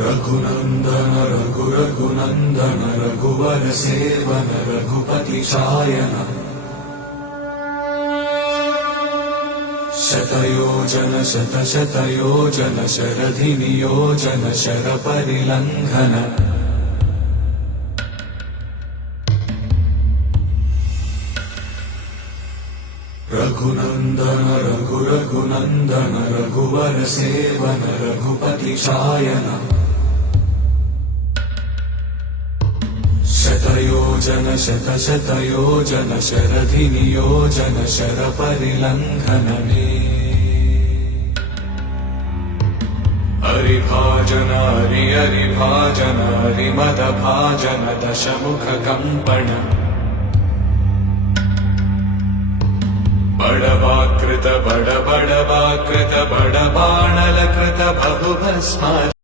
रघुनन्दन रघुरघुनन्दन रघुवर seven Raghupati Shayan शतयोजन शतशतयोजन शरधि नियोजन शरपरिलङ्घन रघुनन्दन रघुरघुनन्दन रघुवर seven Raghupati Shayan शतयोजन शतशतयोजन शरधि नियोजन शरपरिलङ्घनने हरिभाजन हरिभाजन हरिमदभाजन दशमुख कंपन बड़वाकृत बड़वाकृत बड़बाणलकृत बहुभस्म